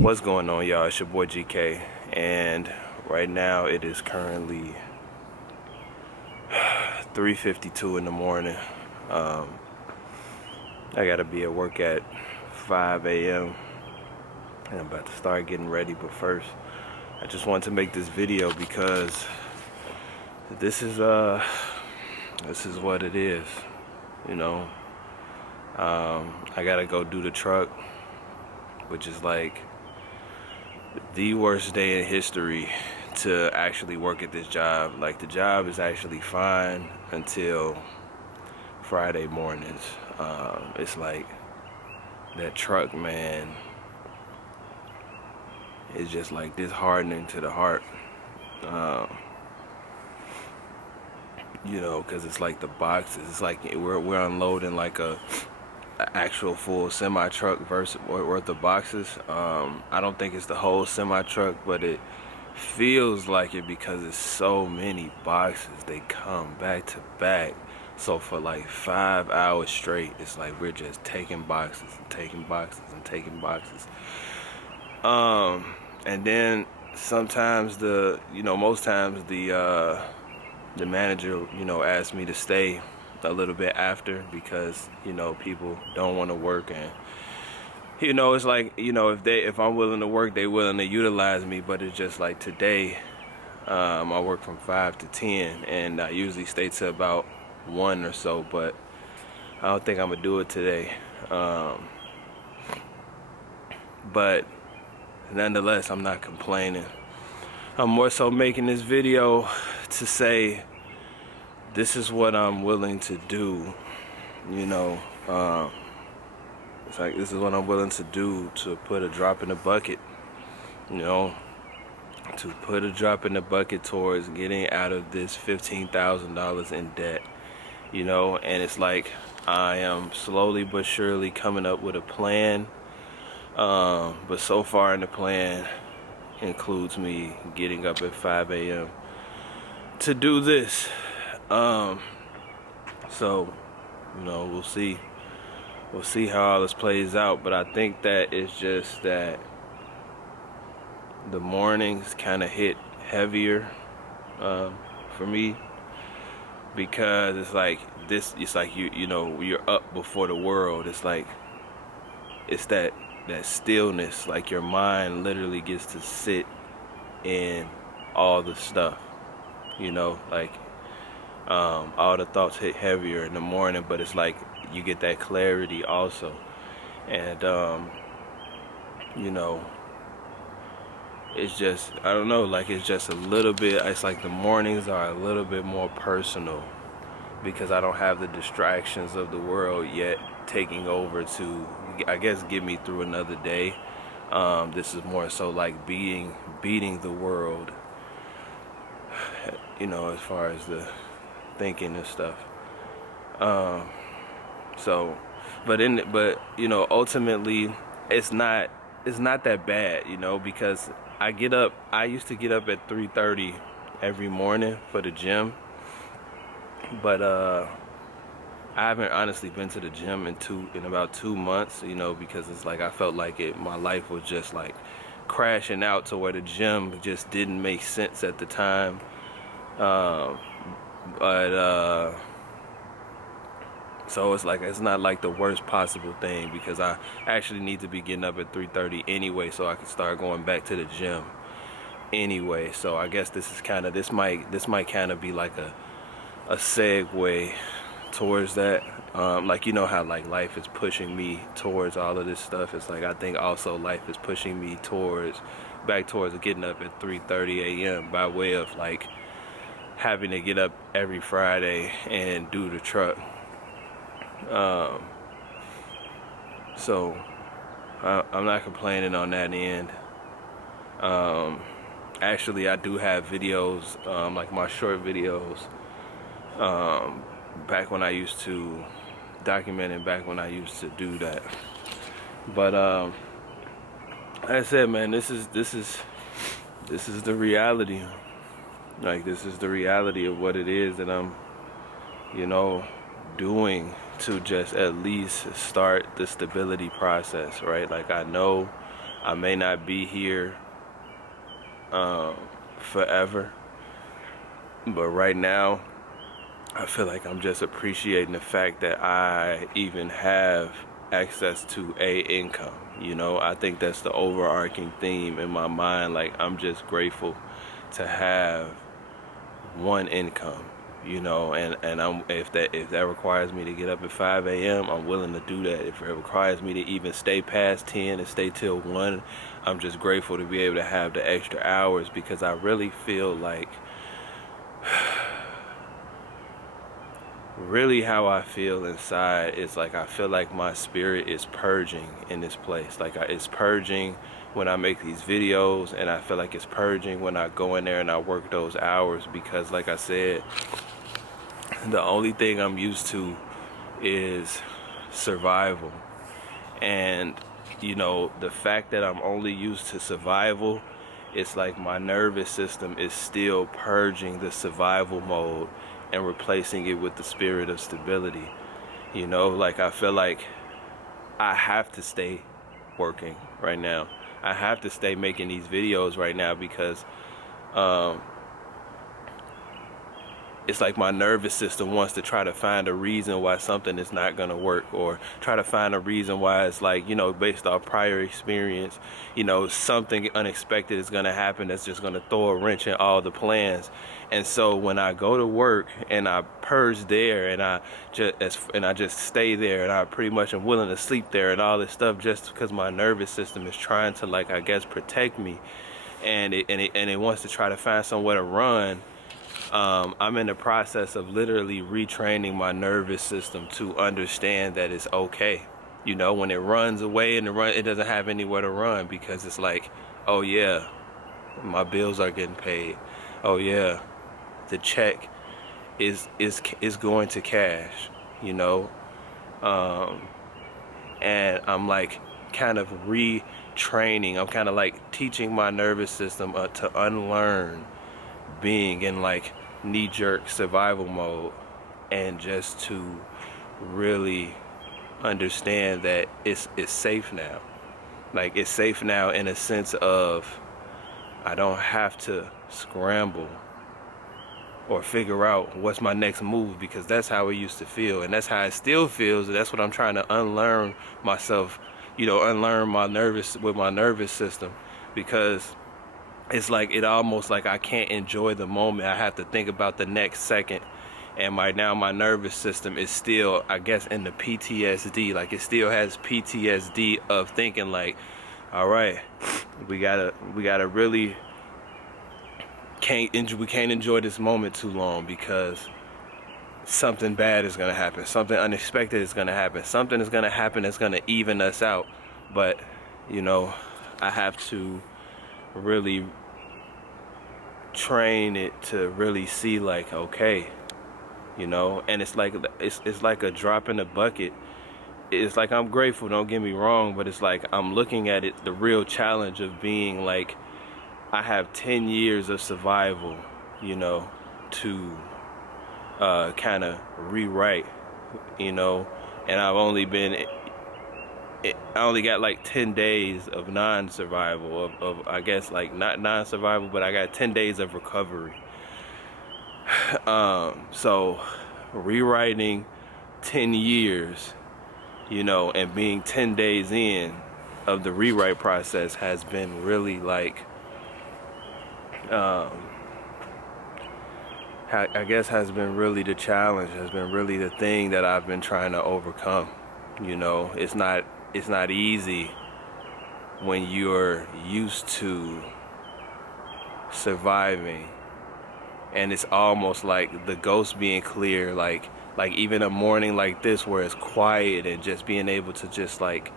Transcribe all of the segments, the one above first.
What's going on, y'all? It's your boy GK, and right now it is currently 3:52 in the morning. I gotta be at work at 5 a.m. and I'm about to start getting ready. But first, I just wanted to make this video because this is what it is. You know, I gotta go do the truck, which is like the worst day in history to actually work at this job. Like, the job is actually fine until Friday mornings. It's like that truck, man, is just like disheartening to the heart. You know, because it's like the boxes. It's like we're unloading like a actual full semi truck worth of boxes. I don't think it's the whole semi truck, but it feels like it because it's so many boxes. They come back to back. So for like 5 hours straight, it's like we're just taking boxes and taking boxes and taking boxes. And then sometimes most times the manager, asks me to stay a little bit after because, people don't want to work. And, it's like, if I'm willing to work, they willing to utilize me. But it's just like today, I work from 5 to 10 and I usually stay to about 1 or so, but I don't think I'm gonna do it today. But nonetheless, I'm not complaining. I'm more so making this video to say this is what I'm willing to do. It's like this is what I'm willing to do, to put a drop in the bucket. To put a drop in the bucket towards getting out of this $15,000 in debt. And it's like I am slowly but surely coming up with a plan. But so far in the plan includes me getting up at 5 a.m. to do this. So, we'll see. We'll see how all this plays out. But I think that it's just that the mornings kind of hit heavier for me, because it's like you're up before the world. It's like it's that stillness, like your mind literally gets to sit in all the stuff, like all the thoughts hit heavier in the morning, but it's like you get that clarity also. And it's just, I don't know, like it's just a little bit, it's like the mornings are a little bit more personal because I don't have the distractions of the world yet taking over to, I guess, get me through another day. This is more so like beating the world, as far as the thinking and stuff. Ultimately it's not that bad, because I used to get up at 3:30 every morning for the gym, but I haven't honestly been to the gym in about 2 months, because it's like I felt like my life was just like crashing out to where the gym just didn't make sense at the time. So it's like it's not like the worst possible thing, because I actually need to be getting up at 3:30 anyway, so I can start going back to the gym anyway. So I guess this might kind of be like a segue towards that. Like, how like life is pushing me towards all of this stuff. It's like I think also life is pushing me back towards getting up at 3:30 a.m. by way of like having to get up every Friday and do the truck. So I'm not complaining on that end. Actually, I do have videos, like my short videos, back when I used to document it, back when I used to do that. But like I said, man, this is the reality. Like, this is the reality of what it is that I'm, doing to just at least start the stability process, right? Like, I know I may not be here forever, but right now I feel like I'm just appreciating the fact that I even have access to a income. You know, I think that's the overarching theme in my mind. Like, I'm just grateful to have one income, you know, and if that requires me to get up at 5 a.m., I'm willing to do that. If it requires me to even stay past 10 and stay till 1, I'm just grateful to be able to have the extra hours, because I really feel like really how I feel inside is like, I feel like my spirit is purging in this place. Like, it's purging when I make these videos, and I feel like it's purging when I go in there and I work those hours, because like I said, the only thing I'm used to is survival. And you know, the fact that I'm only used to survival, it's like my nervous system is still purging the survival mode and replacing it with the spirit of stability. You know, like, I feel like I have to stay working right now. I have to stay making these videos right now, because it's like my nervous system wants to try to find a reason why something is not going to work, or try to find a reason why it's like, you know, based off prior experience, you know, something unexpected is going to happen that's just going to throw a wrench in all the plans. And so when I go to work and I purge there, and I just stay there, and I pretty much am willing to sleep there and all this stuff, just because my nervous system is trying to, like, I guess, protect me, and it wants to try to find somewhere to run. I'm in the process of literally retraining my nervous system to understand that it's okay. You know, when it runs away and it doesn't have anywhere to run, because it's like, oh yeah, my bills are getting paid. Oh yeah, the check is going to cash. You know, and I'm like kind of retraining. I'm kind of like teaching my nervous system to unlearn being in like knee-jerk survival mode, and just to really understand that it's safe now. Like, it's safe now in a sense of, I don't have to scramble or figure out what's my next move, because that's how it used to feel, and that's how it still feels. And that's what I'm trying to unlearn myself, you know, unlearn my nervous system, because it's like, it almost like I can't enjoy the moment. I have to think about the next second. And right now my nervous system is still, I guess, in the PTSD. Like, it still has PTSD of thinking like, all right, we gotta really we can't enjoy this moment too long, because something bad is gonna happen. Something unexpected is gonna happen. Something is gonna happen that's gonna even us out. But, you know, I have to really train it to really see, like, okay, you know. And it's like it's like a drop in the bucket. It's like, I'm grateful, don't get me wrong, but it's like I'm looking at it, the real challenge of being like, I have 10 years of survival, you know, to kind of rewrite, you know. And I only got like 10 days of non-survival, of I guess, like, not non-survival, but I got 10 days of recovery. So rewriting 10 years, you know, and being 10 days in of the rewrite process has been really like, I guess has been really the challenge, has been really the thing that I've been trying to overcome. You know, it's not easy when you're used to surviving, and it's almost like the ghost being clear, like even a morning like this where it's quiet, and just being able to just like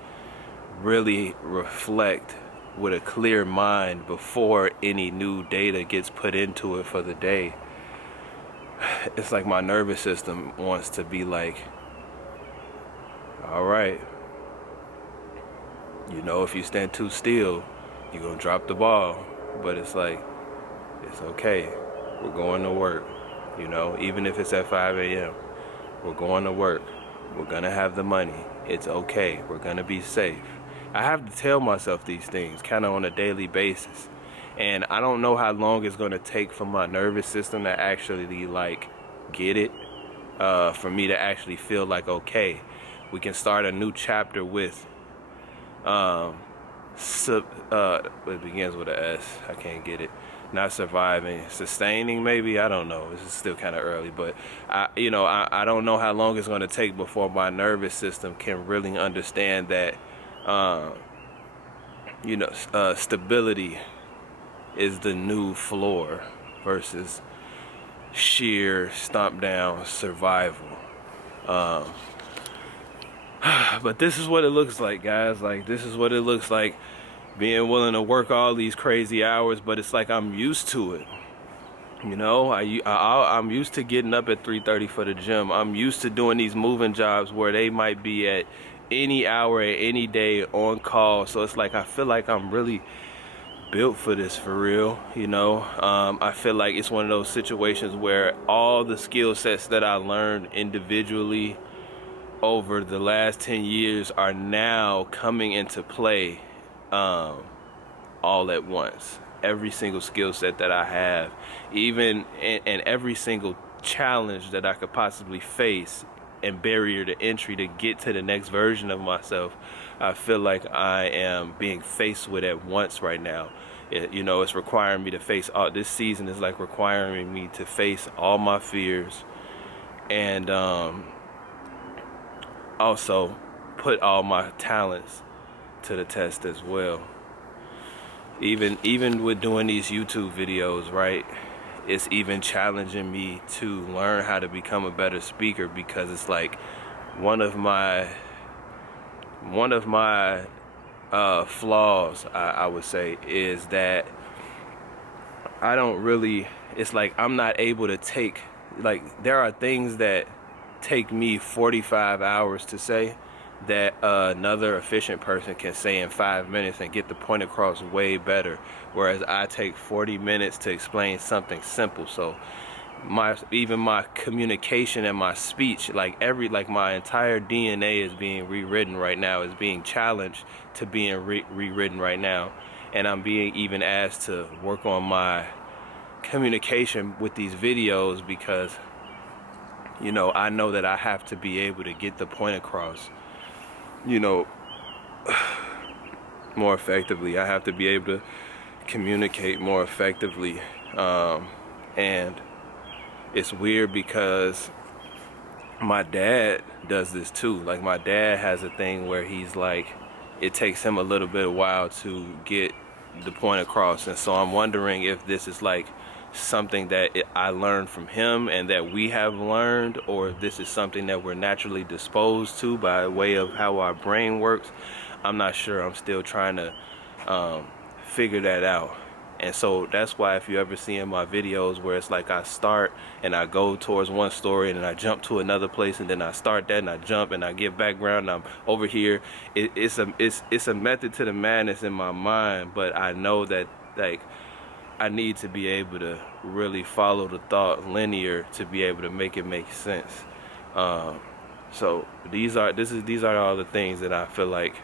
really reflect with a clear mind before any new data gets put into it for the day. It's like my nervous system wants to be like, all right, you know, if you stand too still, you're gonna drop the ball. But it's like, it's okay, we're going to work, you know, even if it's at 5 a.m. We're going to work, we're gonna have the money, it's okay, we're gonna be safe. I have to tell myself these things kind of on a daily basis. And I don't know how long it's going to take for my nervous system to actually like get it, for me to actually feel like, okay, we can start a new chapter with it begins with a S. I can't get it. Not surviving, sustaining, maybe. I don't know. This is still kind of early, but I don't know how long it's going to take before my nervous system can really understand that, stability is the new floor versus sheer stomp down survival. But this is what it looks like, guys. Like, this is what it looks like, being willing to work all these crazy hours, but it's like I'm used to it. You know, I'm used to getting up at 3:30 for the gym. I'm used to doing these moving jobs where they might be at any hour, at any day, on call. So it's like I feel like I'm really built for this, for real. I feel like it's one of those situations where all the skill sets that I learned individually over the last 10 years are now coming into play, all at once. Every single skill set that I have, even and every single challenge that I could possibly face and barrier to entry to get to the next version of myself, I feel like I am being faced with at once right now. It's requiring me to face all this season is like requiring me to face all my fears, and also put all my talents to the test as well. Even with doing these YouTube videos, right? It's even challenging me to learn how to become a better speaker, because it's like one of my flaws, I would say, is that I don't really, it's like I'm not able to take, like, there are things that take me 45 hours to say that another efficient person can say in 5 minutes and get the point across way better, whereas I take 40 minutes to explain something simple. So even my communication and my speech, like my entire DNA is being rewritten right now, is being challenged to being rewritten right now. And I'm being even asked to work on my communication with these videos, because I know that I have to be able to get the point across, more effectively. I have to be able to communicate more effectively. And it's weird because my dad does this too. Like, my dad has a thing where he's like, it takes him a little bit of while to get the point across. And so I'm wondering if this is like something that I learned from him and that we have learned, or if this is something that we're naturally disposed to by way of how our brain works. I'm not sure. I'm still trying to figure that out. And so that's why if you ever see in my videos where it's like I start and I go towards one story and then I jump to another place, and then I start that and I jump and I give background and I'm over here, it's a method to the madness in my mind. But I know that, like, I need to be able to really follow the thought linear to be able to make it make sense. So these are all the things that I feel like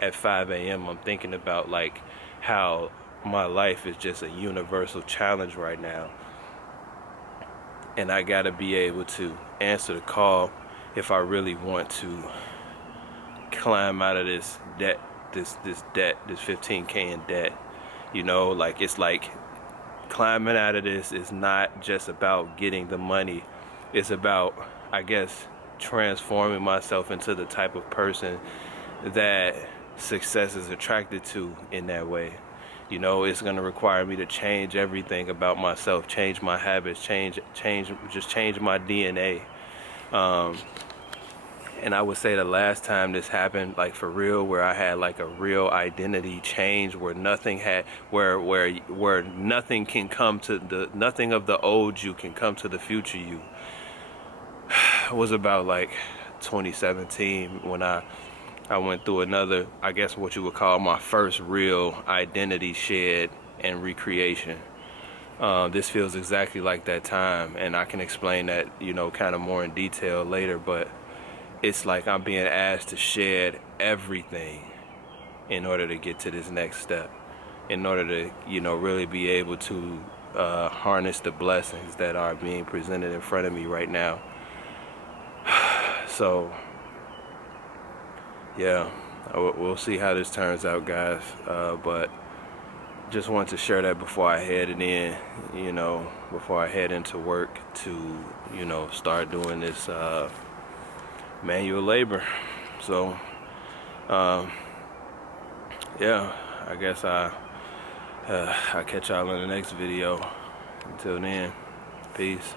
at 5 a.m. I'm thinking about, like how my life is just a universal challenge right now, and I gotta be able to answer the call if I really want to climb out of this debt, this 15K in debt. Like, it's like climbing out of this is not just about getting the money. It's about, I guess, transforming myself into the type of person that success is attracted to in that way. It's going to require me to change everything about myself, change my habits, change my DNA. And I would say the last time this happened, like for real, where I had like a real identity change, where nothing can come to nothing of the old you can come to the future you, was about like 2017, when I went through another, I guess what you would call my first real identity shed and recreation. This feels exactly like that time, and I can explain that, kind of more in detail later, but it's like I'm being asked to shed everything in order to get to this next step, in order to, you know, really be able to harness the blessings that are being presented in front of me right now. So yeah, we'll see how this turns out, guys, but just wanted to share that before I headed in, you know, before I head into work to, you know, start doing this manual labor. So yeah, I guess I'll catch y'all in the next video. Until then, peace.